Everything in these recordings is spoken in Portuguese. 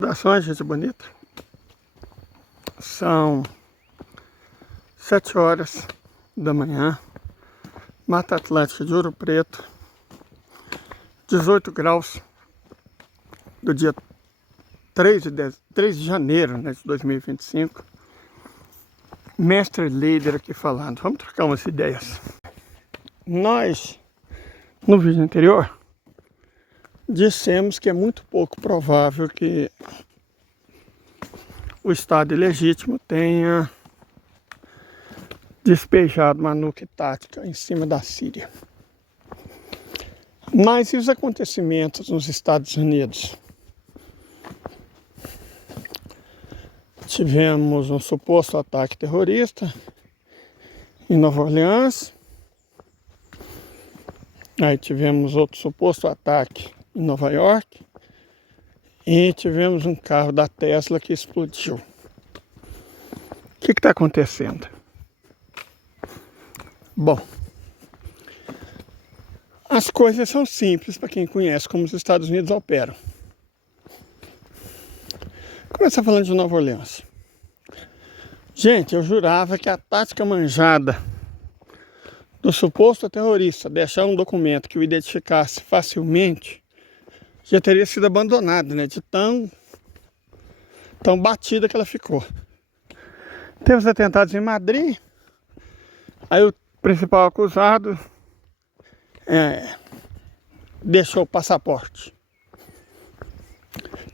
Saudações, gente bonita. São 7 horas da manhã, Mata Atlântica de Ouro Preto, 18 graus, do dia 3 de janeiro, né, de 2025. Mestre líder aqui falando. Vamos trocar umas ideias. Nós, no vídeo anterior, dissemos que é muito pouco provável que o Estado ilegítimo tenha despejado uma nuke tática em cima da Síria. Mas e os acontecimentos nos Estados Unidos? Tivemos um suposto ataque terrorista em Nova Orleans. Aí tivemos outro suposto ataque em Nova York. E tivemos um carro da Tesla que explodiu. O que está acontecendo? Bom, as coisas são simples para quem conhece como os Estados Unidos operam. Começa falando de Nova Orleans. Gente, eu jurava que a tática manjada do suposto terrorista deixar um documento que o identificasse facilmente já teria sido abandonada, né? De tão batida que ela ficou. Teve os atentados em Madrid. Aí o principal acusado deixou o passaporte.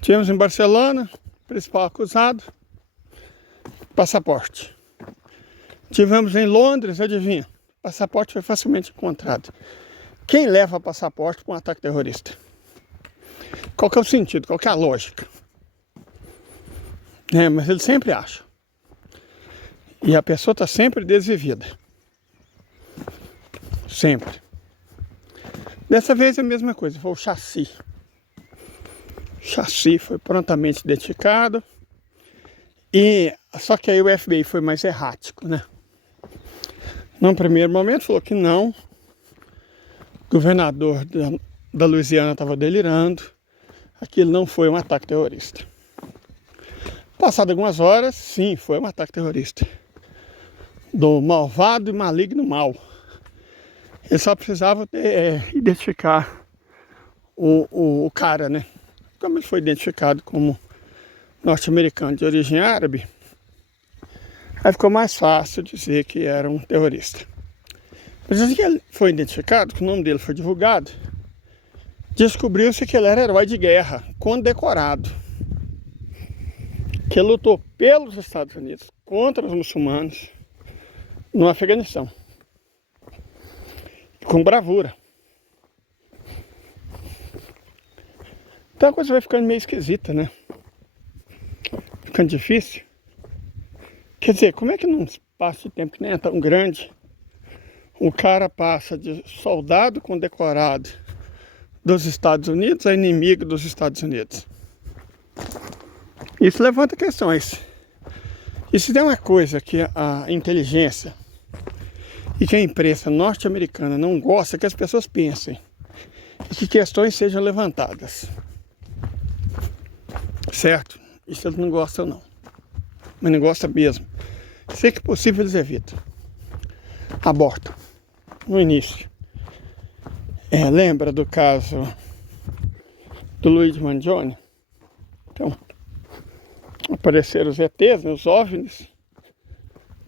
Tivemos em Barcelona, principal acusado, passaporte. Tivemos em Londres, adivinha? Passaporte foi facilmente encontrado. Quem leva passaporte para um ataque terrorista? Qual que é o sentido? Qual que é a lógica? Mas ele sempre acha. E a pessoa está sempre desvivida. Sempre. Dessa vez é a mesma coisa, foi o chassi. O chassi foi prontamente identificado. Só que aí o FBI foi mais errático, né? Num primeiro momento falou que não. O governador da Louisiana estava delirando. Aquilo não foi um ataque terrorista. Passado algumas horas, sim, foi um ataque terrorista. Do malvado e maligno mal. Ele só precisava identificar o cara, né? Como ele foi identificado como norte-americano de origem árabe, aí ficou mais fácil dizer que era um terrorista. Mas assim que ele foi identificado, que o nome dele foi divulgado, descobriu-se que ele era herói de guerra, condecorado, que lutou pelos Estados Unidos contra os muçulmanos no Afeganistão, com bravura. Então a coisa vai ficando meio esquisita, né? Ficando difícil. Quer dizer, como é que num espaço de tempo que nem é tão grande, o cara passa de soldado condecorado dos Estados Unidos a inimigo dos Estados Unidos? Isso levanta questões. E se tem uma coisa que a inteligência e que a imprensa norte-americana não gosta, que as pessoas pensem e que questões sejam levantadas. Certo? Isso eles não gostam não. Mas não gostam mesmo. Se é que possível eles evitam. Abortam. No início. Lembra do caso do Luigi Mangione? Então, apareceram os ETs, né, os OVNIs,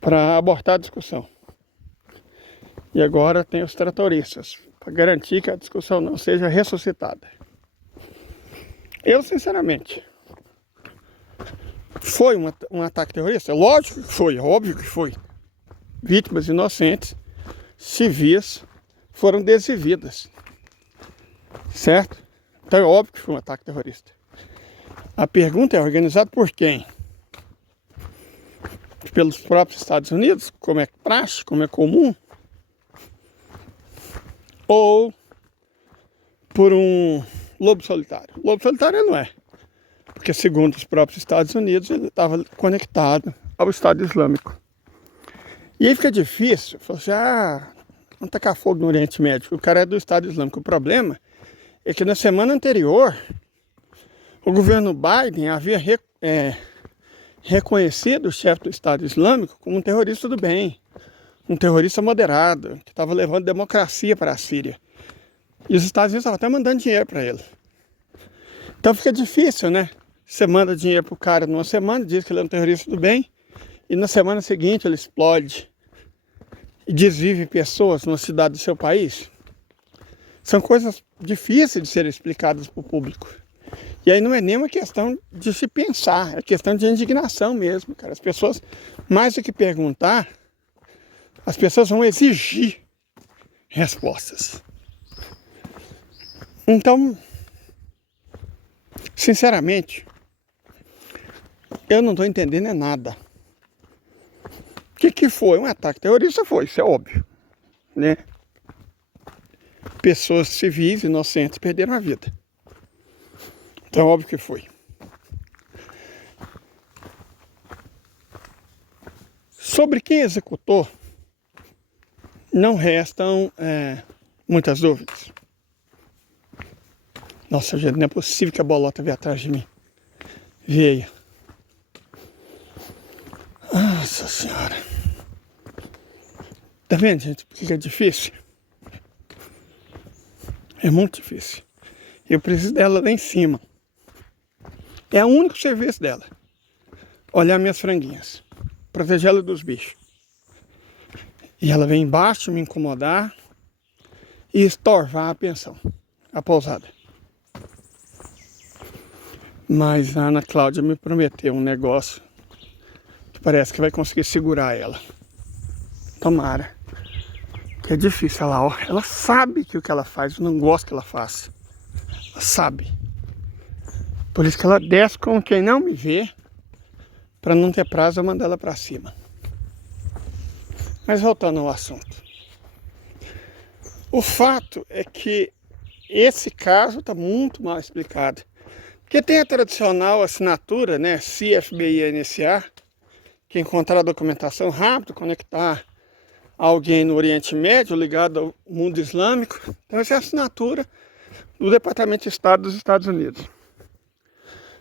para abortar a discussão. E agora tem os tratoristas, para garantir que a discussão não seja ressuscitada. Eu, sinceramente, foi um ataque terrorista? Lógico que foi, óbvio que foi. Vítimas inocentes, civis, foram desvividas. Certo? Então é óbvio que foi um ataque terrorista. A pergunta é organizado por quem? Pelos próprios Estados Unidos, como é praxe, como é comum? Ou por um lobo solitário? Lobo solitário não é. Porque segundo os próprios Estados Unidos, ele estava conectado ao Estado Islâmico. E aí fica difícil, falar assim, vamos tacar fogo no Oriente Médio, o cara é do Estado Islâmico. O problema é que na semana anterior, O governo Biden havia reconhecido o chefe do Estado Islâmico como um terrorista do bem, um terrorista moderado, que estava levando democracia para a Síria. E os Estados Unidos estavam até mandando dinheiro para ele. Então fica difícil, né? Você manda dinheiro pro cara numa semana, diz que ele é um terrorista do bem, e na semana seguinte ele explode e desvive pessoas numa cidade do seu país. São coisas difíceis de serem explicadas para o público. E aí não é nem uma questão de se pensar, é questão de indignação mesmo, cara. As pessoas, mais do que perguntar, as pessoas vão exigir respostas. Então, sinceramente, eu não estou entendendo nada. O que foi? Um ataque terrorista foi, isso é óbvio, né? Pessoas civis, inocentes, perderam a vida. Então, óbvio que foi. Sobre quem executou, não restam muitas dúvidas. Nossa, gente, não é possível que a bolota veio atrás de mim. Veio. Nossa Senhora. Tá vendo, gente, por que é difícil? É muito difícil. Eu preciso dela lá em cima. É o único serviço dela. Olhar minhas franguinhas. Proteger ela dos bichos. E ela vem embaixo me incomodar e estorvar a pensão, a pousada. Mas a Ana Cláudia me prometeu um negócio que parece que vai conseguir segurar ela. Tomara. Que é difícil. Ela sabe que o que ela faz, eu não gosto que ela faça. Ela sabe. Por isso que ela desce com quem não me vê, para não ter prazo eu mandar ela para cima. Mas voltando ao assunto. O fato é que esse caso está muito mal explicado. Porque tem a tradicional assinatura, né, CFBI-NSA, que encontrar a documentação rápido, conectar alguém no Oriente Médio ligado ao mundo islâmico. Então essa é a assinatura do Departamento de Estado dos Estados Unidos.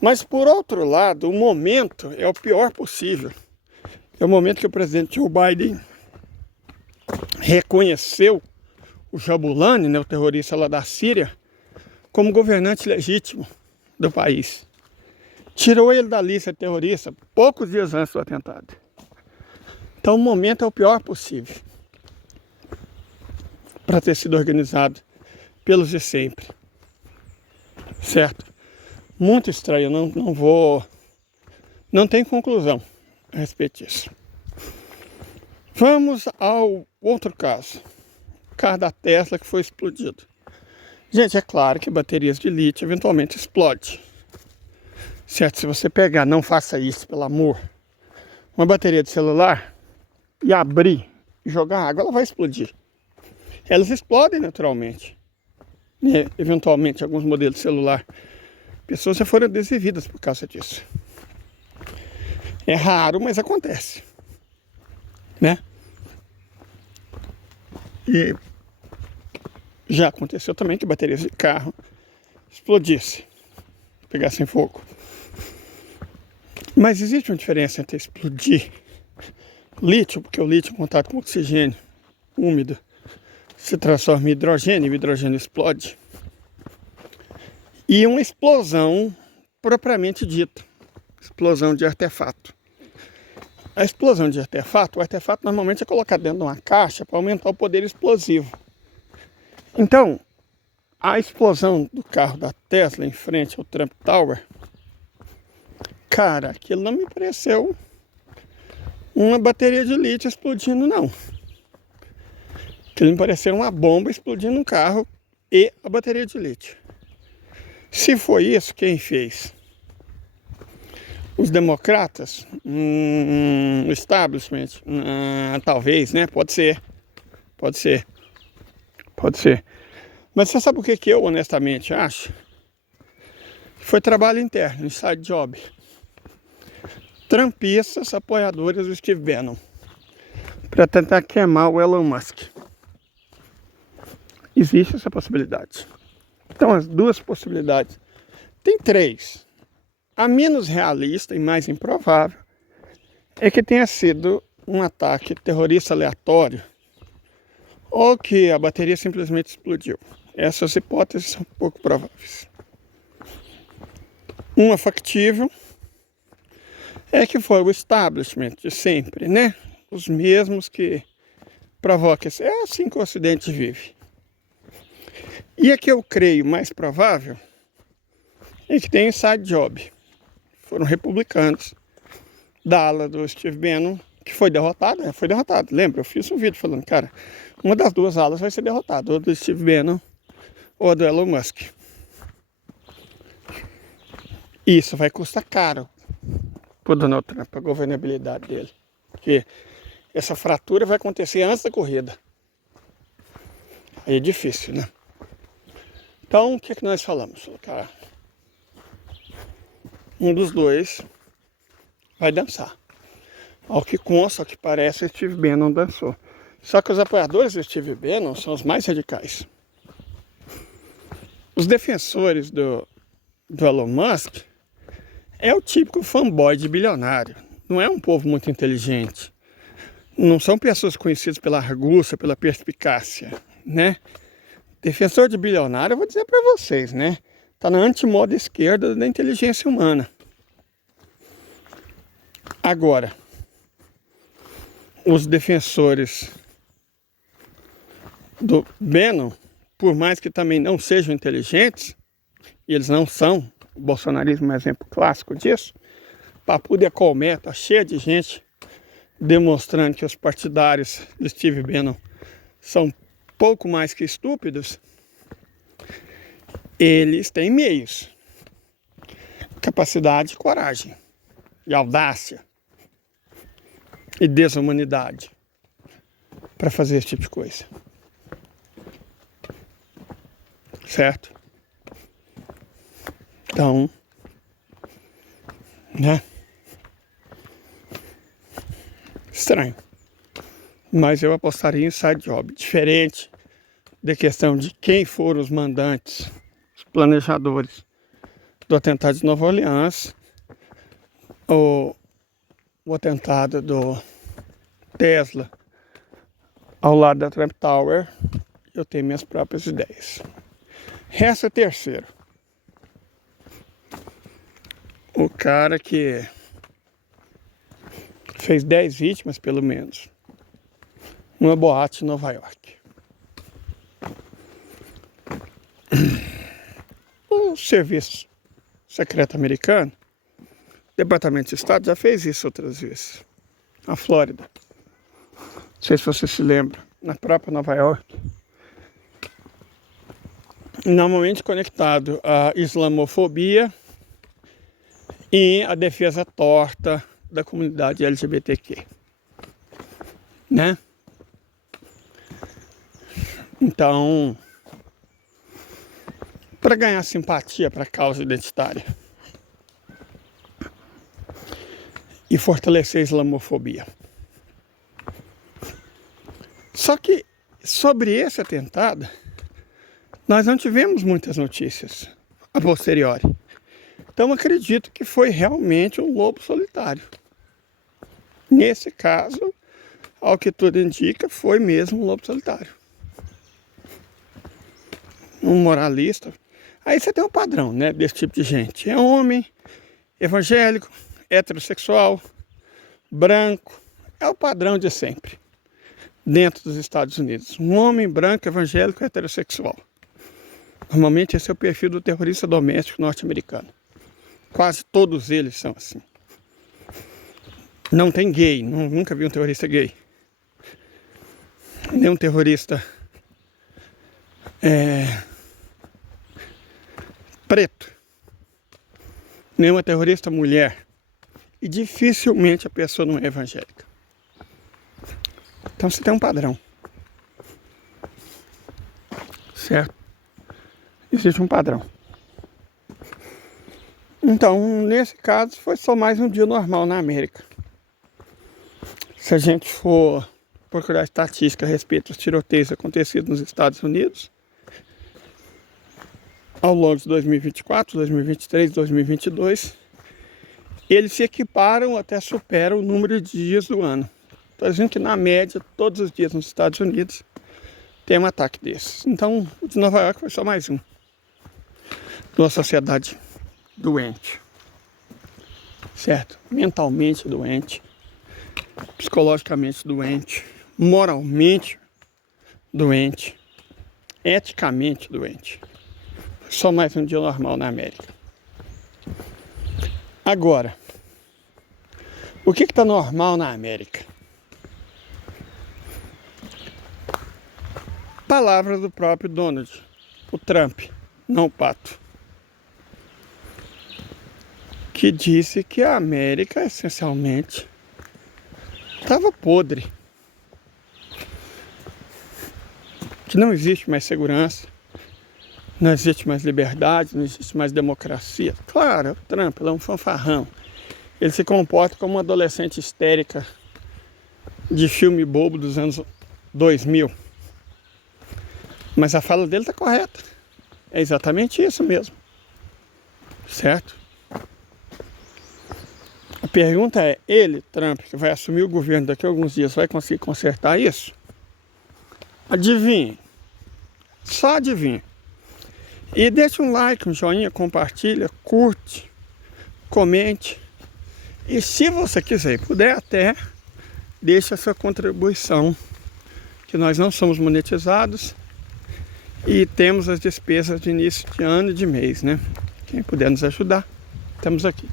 Mas por outro lado, o momento é o pior possível. É o momento que o presidente Joe Biden reconheceu o Jabulani, né, o terrorista lá da Síria, como governante legítimo do país. Tirou ele da lista de terrorista poucos dias antes do atentado. Então o momento é o pior possível para ter sido organizado pelos de sempre. Certo? Muito estranho, não tem conclusão a respeito disso. Vamos ao outro caso. O carro da Tesla que foi explodido. Gente, é claro que baterias de lítio eventualmente explodem. Certo? Se você pegar, não faça isso, pelo amor, uma bateria de celular e abrir e jogar água, ela vai explodir. Elas explodem naturalmente. E, eventualmente, alguns modelos de celular, pessoas já foram desvividas por causa disso. É raro, mas acontece. Né? E já aconteceu também que baterias de carro explodissem, pegassem fogo. Mas existe uma diferença entre explodir lítio, porque o lítio em contato com oxigênio úmido se transforma em hidrogênio, e o hidrogênio explode, e uma explosão propriamente dita, explosão de artefato. A explosão de artefato, o artefato normalmente é colocado dentro de uma caixa para aumentar o poder explosivo. Então, a explosão do carro da Tesla em frente ao Trump Tower, cara, aquilo não me pareceu uma bateria de lítio explodindo, não. Aquilo me pareceu uma bomba explodindo um carro e a bateria de lítio. Se foi isso, quem fez? Os democratas? O establishment? Talvez, né? Pode ser. Mas você sabe o que eu honestamente acho? Foi trabalho interno, inside job. Trumpistas, apoiadores do Steve Bannon, para tentar queimar o Elon Musk. Existe essa possibilidade. Então as duas possibilidades Tem três. A menos realista e mais improvável é que tenha sido um ataque terrorista aleatório ou que a bateria simplesmente explodiu. Essas hipóteses são pouco prováveis. Uma factível é que foi o establishment de sempre, né? Os mesmos que provocam isso. É assim que o Ocidente vive. E a que eu creio mais provável é que tem inside job. Foram republicanos da ala do Steve Bannon, que foi derrotado, né? Foi derrotado. Lembra? Eu fiz um vídeo falando, cara, uma das duas alas vai ser derrotada, ou do Steve Bannon ou do Elon Musk. Isso vai custar caro pro Donald Trump, a governabilidade dele. Porque essa fratura vai acontecer antes da corrida. Aí é difícil, né? Então, o que nós falamos? Cara, um dos dois vai dançar. Ao que consta, ao que parece, Steve Bannon dançou. Só que os apoiadores do Steve Bannon são os mais radicais. Os defensores do Elon Musk é o típico fanboy de bilionário. Não é um povo muito inteligente. Não são pessoas conhecidas pela argúcia, pela perspicácia, né? Defensor de bilionário, eu vou dizer para vocês, né? Tá na antimoda esquerda da inteligência humana. Agora, os defensores do Bannon, por mais que também não sejam inteligentes, e eles não são, o bolsonarismo é um exemplo clássico disso, papo de colmeia, tá cheio de gente demonstrando que os partidários de Steve Bannon são pouco mais que estúpidos. Eles têm meios, capacidade, coragem, e audácia e desumanidade para fazer esse tipo de coisa. Certo? Então, né? Estranho. Mas eu apostaria em inside job. Diferente da questão de quem foram os mandantes, os planejadores do atentado de Nova Orleans, ou o atentado do Tesla ao lado da Trump Tower. Eu tenho minhas próprias ideias. Resta terceiro. O cara que fez 10 vítimas, pelo menos, numa boate em Nova York. O Serviço Secreto Americano, Departamento de Estado, já fez isso outras vezes. Na Flórida. Não sei se você se lembra. Na própria Nova York. Normalmente conectado à islamofobia e à defesa torta da comunidade LGBTQ, né? Então, para ganhar simpatia para a causa identitária e fortalecer a islamofobia. Só que sobre esse atentado nós não tivemos muitas notícias a posteriori. Então acredito que foi realmente um lobo solitário. Nesse caso, ao que tudo indica, foi mesmo um lobo solitário. Um moralista. Aí você tem um padrão, né, desse tipo de gente. É homem, evangélico, heterossexual, branco. É o padrão de sempre. Dentro dos Estados Unidos. Um homem branco, evangélico, heterossexual. Normalmente esse é o perfil do terrorista doméstico norte-americano. Quase todos eles são assim. Não tem gay, nunca vi um terrorista gay. Nem um terrorista preto. Nem uma terrorista mulher. E dificilmente a pessoa não é evangélica. Então você tem um padrão. Certo? Existe um padrão. Então, nesse caso, foi só mais um dia normal na América. Se a gente for procurar estatística a respeito dos tiroteios acontecidos nos Estados Unidos, ao longo de 2024, 2023, 2022, eles se equiparam até superam o número de dias do ano. Então, a gente que na média, todos os dias nos Estados Unidos, tem um ataque desses. Então, o de Nova York foi só mais um. De uma sociedade doente. Certo? Mentalmente doente, psicologicamente doente, moralmente doente, eticamente doente. Só mais um dia normal na América. Agora, o que está normal na América? Palavras do próprio Donald, o Trump, não o Pato, que disse que a América, essencialmente, estava podre. Que não existe mais segurança, não existe mais liberdade, não existe mais democracia. Claro, o Trump é um fanfarrão. Ele se comporta como uma adolescente histérica de filme bobo dos anos 2000. Mas a fala dele está correta. É exatamente isso mesmo. Certo? A pergunta é, ele, Trump, que vai assumir o governo daqui a alguns dias, vai conseguir consertar isso? Adivinhe. Só adivinhe. E deixa um like, um joinha, compartilha, curte, comente. E se você quiser e puder até, deixa a sua contribuição, que nós não somos monetizados e temos as despesas de início de ano e de mês, né? Quem puder nos ajudar, estamos aqui.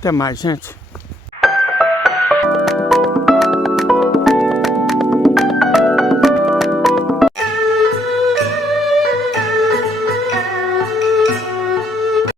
Até mais, gente.